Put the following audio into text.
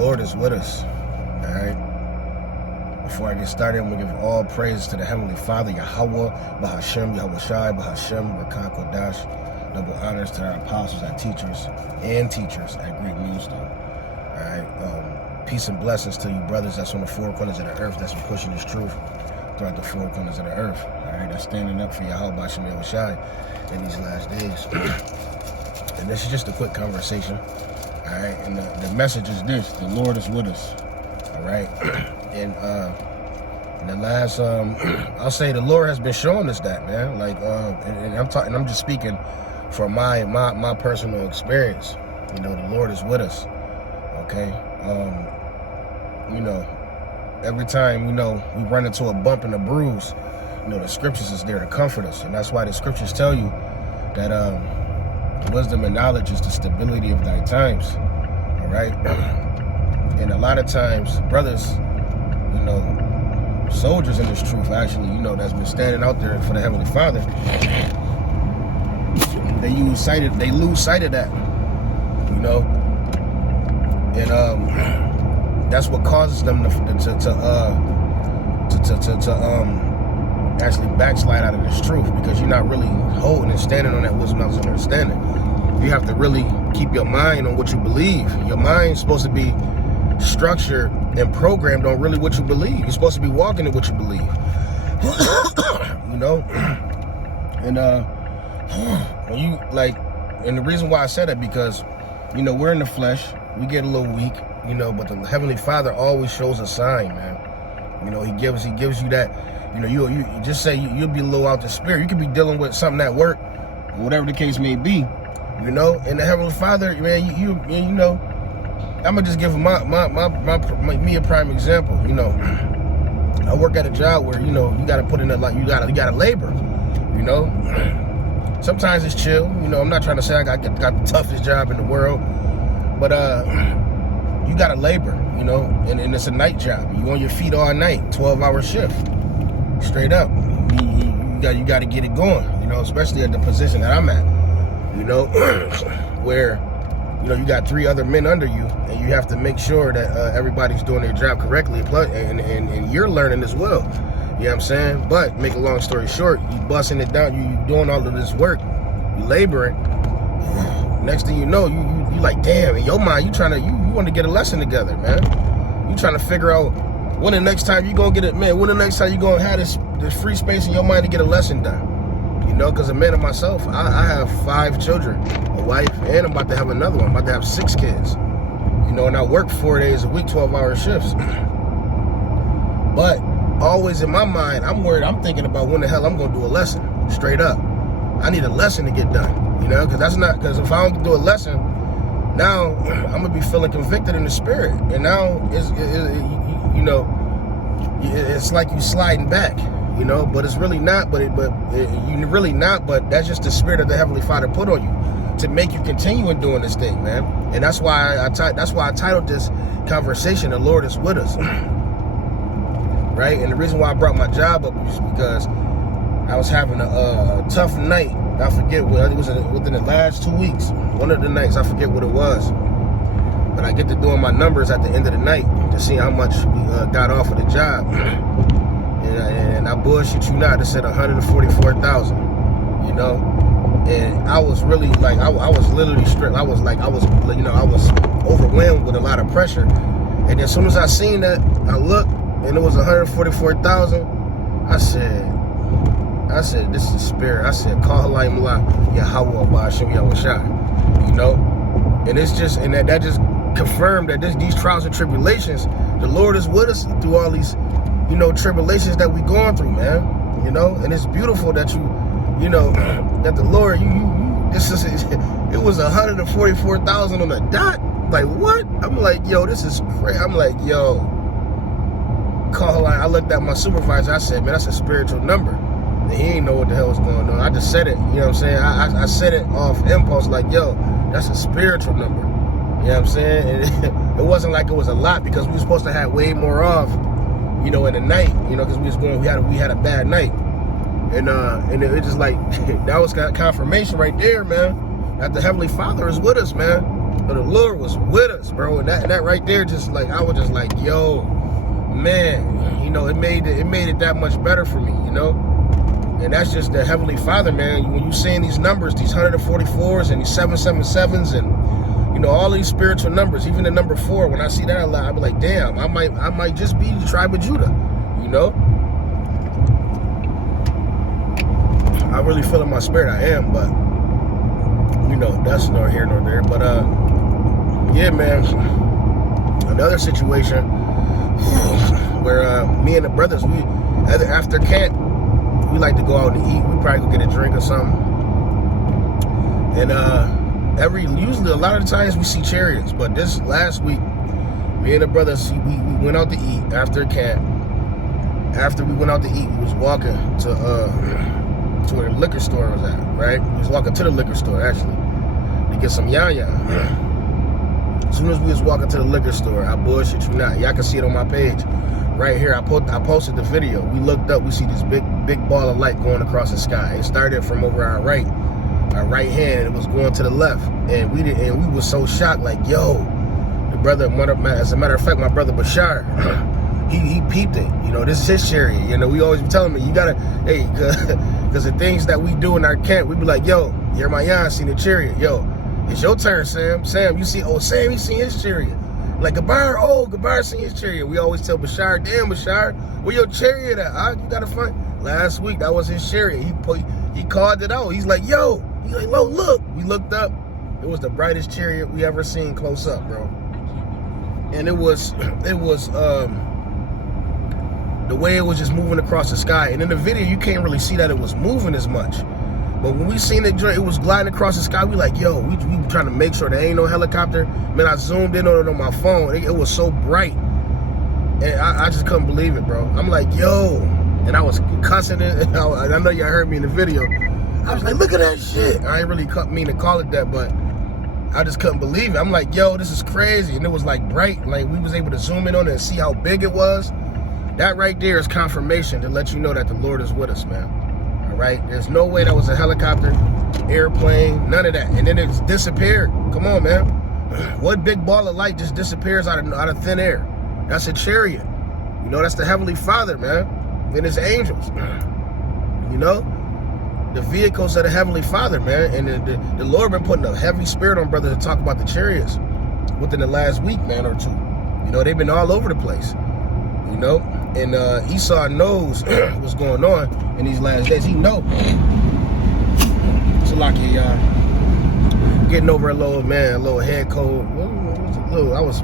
Lord is with us. All right. Before I get started, I'm gonna give all praise to the Heavenly Father, Yahweh, Bahashem, Yahushai, Bahashem, Rakah Kodash. Double honors to our apostles, our teachers, and teachers at Great Millstone. All right. Peace and blessings to you brothers that's on the four corners of the earth, that's been pushing this truth throughout the four corners of the earth. All right. That's standing up for Yahweh, Bahashem, Yahushai in these last days. And this is just a quick conversation. All right, and the message is this: the Lord is with us. All right, and in the last, I'll say the Lord has been showing us that, man. Like, and I'm talking, I'm just speaking from my personal experience. You know, the Lord is with us. Okay, you know, every time we run into a bump and a bruise, you know, the scriptures is there to comfort us, and that's why the scriptures tell you that wisdom and knowledge is the stability of thy times. All right. And a lot of times, brothers, you know, soldiers in this truth, actually, you know, that's been standing out there for the Heavenly Father, they lose sight of that, you know, and that's what causes them to actually backslide out of this truth, because you're not really holding and standing on that wisdom, knowledge, and understanding. You have to really keep your mind on what you believe. Your mind's supposed to be structured and programmed on really what you believe. You're supposed to be walking in what you believe. You know? And when you and the reason why I said that, because, you know, we're in the flesh, we get a little weak, you know, but the Heavenly Father always shows a sign, man. You know, he gives you that. You know, you just say you'll be a little out the spirit. You could be dealing with something at work, or whatever the case may be. You know, and the Heavenly Father, man, you know, I'm gonna just give me a prime example. You know, I work at a job where, you know, you gotta put in you gotta labor. You know, sometimes it's chill. You know, I'm not trying to say I got the toughest job in the world, but you gotta labor. You know, and it's a night job. You on your feet all night, 12-hour shift. Straight up, you got to get it going, you know, especially at the position that I'm at, you know, where, you know, you got 3 other men under you, and you have to make sure that everybody's doing their job correctly, and you're learning as well, you know what I'm saying? But make a long story short, you busting it down, you doing all of this work, you laboring. Next thing you know, you like, damn, in your mind, you want to get a lesson together, man. You trying to figure out when the next time you gonna get it, man. When the next time you gonna have this free space in your mind to get a lesson done? You know, because a man of myself, I have 5 children, a wife, and I'm about to have another one. I'm about to have 6 kids. You know, and I work 4 days a week, 12-hour shifts. But always in my mind, I'm worried. I'm thinking about when the hell I'm gonna do a lesson. Straight up, I need a lesson to get done. You know, because if I don't do a lesson, now I'm gonna be feeling convicted in the spirit, and now you know, it's like you sliding back, you know, but it's really not. But you're really not. But that's just the spirit of the Heavenly Father put on you to make you continue in doing this thing, man. And that's why I titled this conversation, "The Lord is with us." Right. And the reason why I brought my job up was because I was having a tough night. I forget what it was within the last 2 weeks. One of the nights, I forget what it was. But I get to doing my numbers at the end of the night to see how much we got off of the job. And I bullshit you not, it said 144,000, you know? And I was really like, I was literally stripped. I was overwhelmed with a lot of pressure. And as soon as I seen that, I looked and it was 144,000. I said, this is spirit. I said, call Halayim Allah, Yahweh, Bahashem, Yahushai, you know? And it's just, and that just confirmed that these trials and tribulations, the Lord is with us through all these, you know, tribulations that we going through, man. You know, and it's beautiful that you know, that the Lord, it was 144,000 on the dot. Like, what? I'm like, yo, this is crazy. I'm like, yo, call Halayim. I looked at my supervisor. I said, man, that's a spiritual number. And he didn't know what the hell was going on. I just said it, you know what I'm saying? I said it off impulse, like, yo, that's a spiritual number. You know what I'm saying? And it wasn't like it was a lot, because we were supposed to have way more off, you know, in the night, you know, because we had a bad night. And it just like, that was confirmation right there, man, that the Heavenly Father is with us, man. But the Lord was with us, bro. And that right there, just like, I was just like, yo, man, you know, it made it that much better for me, you know? And that's just the Heavenly Father, man. When you seeing these numbers, these 144s and these 777s and, you know, all these spiritual numbers, even the number 4, when I see that a lot, I be like, damn, I might just be the tribe of Judah, you know? I really feel in my spirit I am, but, you know, that's nor here nor there. But, yeah, man, another situation where me and the brothers, we, after camp, we like to go out and eat. We probably go get a drink or something. And usually a lot of the times we see chariots, but this last week, me and the brothers, we went out to eat after camp. After we went out to eat, we was walking to where the liquor store was at, right? We was walking to the liquor store, actually, to get some yaya. As soon as we was walking to the liquor store, I bullshit you not. Y'all can see it on my page. Right here, I posted the video. We looked up, we see this big ball of light going across the sky. It started from over our right hand, and it was going to the left. And we was so shocked, like, yo, the brother, as a matter of fact, my brother Bashar, he peeped it. You know, this is his chariot. You know, we always be telling me, you gotta, hey, because the things that we do in our camp, we be like, yo, Jeremiah seen the chariot. Yo, it's your turn, Sam. Sam, you see, oh, Sam, he seen his chariot. Like, Gabar seen his chariot. We always tell Bashar, damn, Bashar, where your chariot at? You gotta find. Last week, that was his chariot. He called it out. He's like, yo, look. We looked up. It was the brightest chariot we ever seen close up, bro. And it was the way it was just moving across the sky. And in the video, you can't really see that it was moving as much. But when we seen it was gliding across the sky, we like, yo, we trying to make sure there ain't no helicopter. Man, I zoomed in on it on my phone. It was so bright. And I just couldn't believe it, bro. I'm like, yo. And I was cussing it. I know y'all heard me in the video. I was like, look at that shit. I ain't really mean to call it that, but I just couldn't believe it. I'm like, yo, this is crazy. And it was like bright. Like, we was able to zoom in on it and see how big it was. That right there is confirmation to let you know that the Lord is with us, man. All right? There's no way that was a helicopter, airplane, none of that. And then it disappeared. Come on, man. What big ball of light just disappears out of thin air? That's a chariot. You know, that's the Heavenly Father, man. And his angels. You know? The vehicles of the Heavenly Father, man. And the Lord been putting a heavy spirit on brothers to talk about the chariots within the last week, man, or two. You know, they've been all over the place. You know? And Esau knows what's going on in these last days. He know. So lucky, y'all. Getting over a little head cold. I was